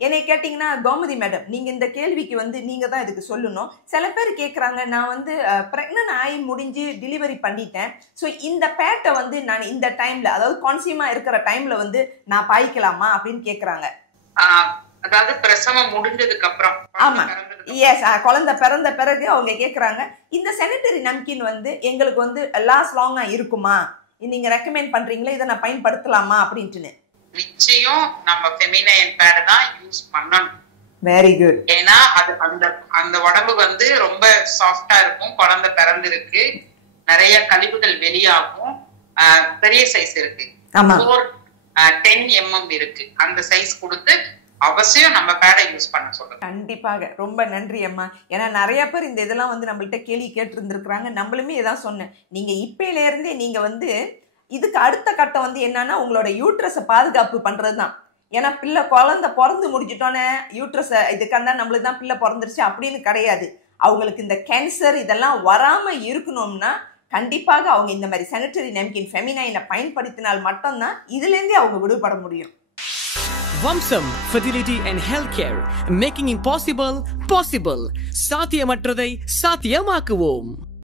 என்னை கேட்டிங்கன்னா கோமதி மேடம், நீங்க இந்த கேள்விக்கு வந்து நீங்க தான் இதுக்கு சொல்லணும். சில பேர் கேட்குறாங்க, நான் வந்து ப்ரெக்னன்ட் ஆகி முடிஞ்சு டெலிவரி பண்ணிட்டேன். ஸோ இந்த பேட்டை வந்து நான் இந்த டைம்ல, அதாவது கான்சியமா இருக்கிற டைம்ல வந்து நான் பாய்க்கலாமா அப்படின்னு கேட்குறாங்க. அதாவது பிரசவம் முடிஞ்சதுக்கு அப்புறம். ஆமா, எஸ், குழந்தை பிறந்த பிறகு அவங்க கேட்குறாங்க, இந்த சானிட்டரி நாப்கின் வந்து எங்களுக்கு வந்து லாஸ்ட் லாங்கா இருக்குமா, நீங்க ரெக்கமெண்ட் பண்றீங்களா, இதை நான் பயன்படுத்தலாமா அப்படின்ட்டுன்னு. நிச்சயம் நம்ம ஃபெமினைன் பேட் தான் யூஸ் பண்ணணும். Very good. ஏன்னா அது அந்த உடம்பு வந்து ரொம்ப சாஃப்டா இருக்கும். குழந்தை பிறந்திருக்கு, நிறைய கழிவுகள் வெளியாகும். பெரிய சைஸ் இருக்கு, 10 mm இருக்கு. அந்த சைஸ் கொடுத்து அவசியம் நம்ம பேடை யூஸ் பண்ண சொல்றோம். கண்டிப்பாக. ரொம்ப நன்றி அம்மா. ஏன்னா நிறைய பேர் இந்த இதெல்லாம் வந்து நம்மள்கிட்ட கேள்வி கேட்டு இருந்திருக்கிறாங்க. நம்மளுமே இதான் சொன்னேன், நீங்க இப்பையில இருந்தே நீங்க வந்து இதுக்கு அடுத்த கட்டம் வந்து என்னன்னா உங்களோட யூட்ரஸை பாதுகாப்பு பண்றது தான். ஏன்னா குழந்தை பிறந்து முடிஞ்சிட்டோன்னே யூட்ரஸை இதுக்காக நம்மளுக்கு தான் பிள்ளை பிறந்துருச்சு அப்படின்னு கிடையாது. அவங்களுக்கு இந்த கேன்சர் இதெல்லாம் வராம இருக்கணும்னா கண்டிப்பாக அவங்க இந்த மாதிரி சானிட்டரி நாப்கின் ஃபெமினைனை பயன்படுத்தினால் மட்டும்தான் இதுல இருந்தே அவங்க விடுபட முடியும். Vamsam Fertility and Healthcare, making impossible possible. சாத்தியமற்றதை சாத்தியமாக்குவோம்.